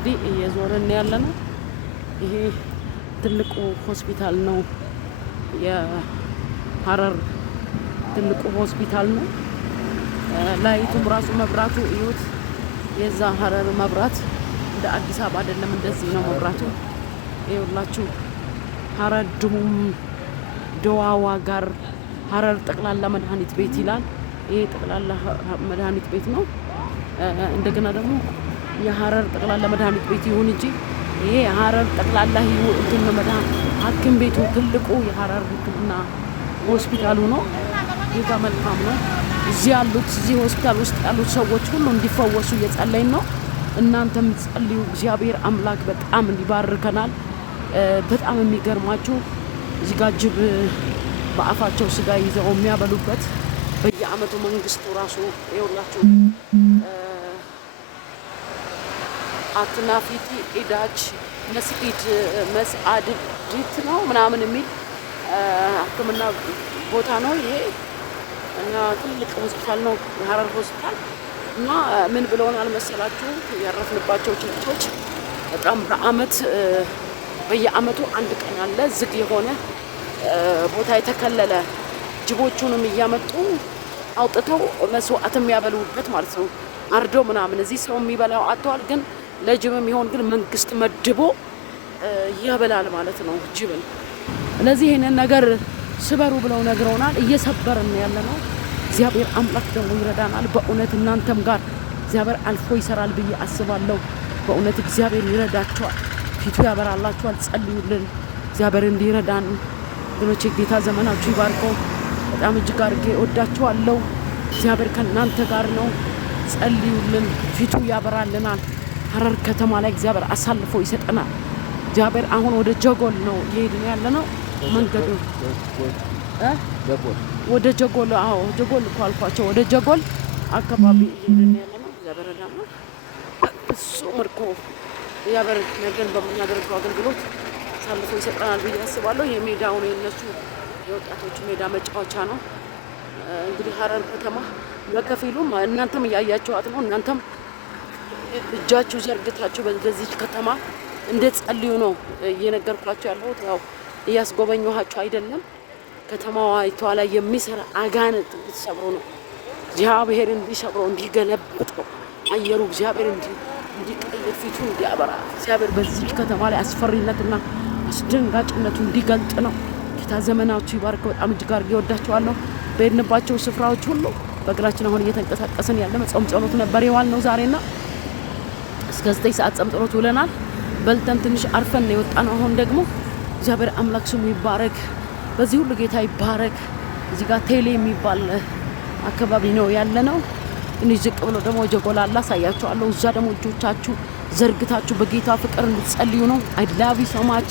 እንግዲህ እየዞርን ያለነው ይሄ ትልቁ ሆስፒታል ነው። የሀረር ትልቁ ሆስፒታል ነው። ላይቱም ራሱ መብራቱ እዩት። የዛ ሀረር መብራት እንደ አዲስ አበባ አይደለም፣ እንደዚህ ነው መብራቱ። ይኸውላችሁ ሀረር ድሙም ደዋዋ ጋር ሀረር ጠቅላላ መድኃኒት ቤት ይላል። ይሄ ጠቅላላ መድኃኒት ቤት ነው። እንደገና ደግሞ የሀረር ጠቅላላ መድኃኒት ቤት ይሁን እንጂ ይሄ የሀረር ጠቅላላ እንትን መድኃኒት ሐኪም ቤቱ ትልቁ የሀረር ሕክምና ሆስፒታሉ ነው። ጌታ መልካም ነው። እዚህ ሆስፒታል ውስጥ ያሉት ሰዎች ሁሉ እንዲፈወሱ እየጸለይን ነው። እናንተም ጸልዩ። እግዚአብሔር አምላክ በጣም እንዲባርከናል። በጣም የሚገርማችሁ እዚህ ጋር ጅብ በአፋቸው ስጋ ይዘው የሚያበሉበት በየአመቱ መንግስቱ ራሱ ይኸውላችሁ አትናፊቲ ኢዳች መስአድት ነው ምናምን የሚል ሕክምና ቦታ ነው ይሄ እና ትልቅ ሆስፒታል ነው የሀረር ሆስፒታል። እና ምን ብለውናል መሰላችሁ? ያረፍንባቸው ችግሮች በጣም በየአመቱ አንድ ቀን አለ ዝግ የሆነ ቦታ የተከለለ ጅቦቹንም እያመጡ አውጥተው መስዋዕት የሚያበሉበት ማለት ነው። አርደው ምናምን እዚህ ሰው የሚበላው አጥተዋል፣ ግን ለጅብም ይሆን ግን መንግስት መድቦ ያበላል ማለት ነው ጅብን። ስለዚህ ይሄንን ነገር ስበሩ ብለው ነግረውናል። እየሰበርን ያለ ነው። እግዚአብሔር አምላክ ደግሞ ይረዳናል። በእውነት እናንተም ጋር እግዚአብሔር አልፎ ይሰራል ብዬ አስባለሁ። በእውነት እግዚአብሔር ይረዳቸዋል፣ ፊቱ ያበራላቸዋል። ጸልዩልን እግዚአብሔር እንዲረዳን ወገኖቼ። ጌታ ዘመናችሁ ይባርከው። በጣም እጅግ አድርጌ እወዳችኋለሁ። እግዚአብሔር ከእናንተ ጋር ነው። ጸልዩልን፣ ፊቱ ያበራልናል። ሀረር ከተማ ላይ እግዚአብሔር አሳልፎ ይሰጠናል። እግዚአብሔር አሁን ወደ ጀጎል ነው እየሄድን ያለ ነው። መንገዱ ወደ ጀጎል ጀጎል እኮ አልኳቸው። ወደ ጀጎል አካባቢ እየሄድን ያለ ነው። እግዚአብሔር ረዳና እሱ ምርኮ እግዚአብሔር ነገን በምናደርገው አገልግሎት አሳልፎ ይሰጠናል ብዬ አስባለሁ። የሜዳው ነው የነሱ የወጣቶች ሜዳ መጫወቻ ነው። እንግዲህ ሀረር ከተማ በከፊሉም እናንተም እያያችኋት ነው። እናንተም እጃችሁ ዘርግታችሁ በዚህ ከተማ እንደ ጸልዩ ነው እየነገርኳችሁ ያለሁት። ያው እያስጎበኘኋችሁ አይደለም። ከተማዋ ላይ የሚሰራ አጋንንት እንዲሰብሮ ነው እግዚአብሔር እንዲሰብረው እንዲገለብጠው አየሩ እግዚአብሔር እንዲቀይር ፊቱ እንዲያበራ እግዚአብሔር በዚህ ከተማ ላይ አስፈሪነትና አስደንጋጭነቱ እንዲገልጥ ነው። ጌታ ዘመናችሁ ይባርከው። በጣም እጅግ አድርጌ እወዳችኋለሁ። በሄድንባቸው ስፍራዎች ሁሉ በእግራችን አሁን እየተንቀሳቀስን ያለ ጾም ጸሎት ነበር የዋልነው ዛሬና እስከ 9 ሰዓት ጾም ጸሎት ውለናል። በልተን ትንሽ አርፈን ነው የወጣነው። አሁን ደግሞ እግዚአብሔር አምላክ ስሙ ይባረክ። በዚህ ሁሉ ጌታ ይባረክ። እዚህ ጋር ቴሌ የሚባል አካባቢ ነው ያለነው። ትንሽ ዝቅ ብሎ ደግሞ ጀጎል አለ አሳያችኋለሁ። እዛ ደግሞ እጆቻችሁ ዘርግታችሁ በጌታ ፍቅር እንድትጸልዩ ነው። አይ ላቭ ዩ ሶ ማች።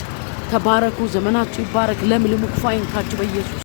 ተባረኩ። ዘመናችሁ ይባረክ። ለምልሙ ክፉ አይንካችሁ በኢየሱስ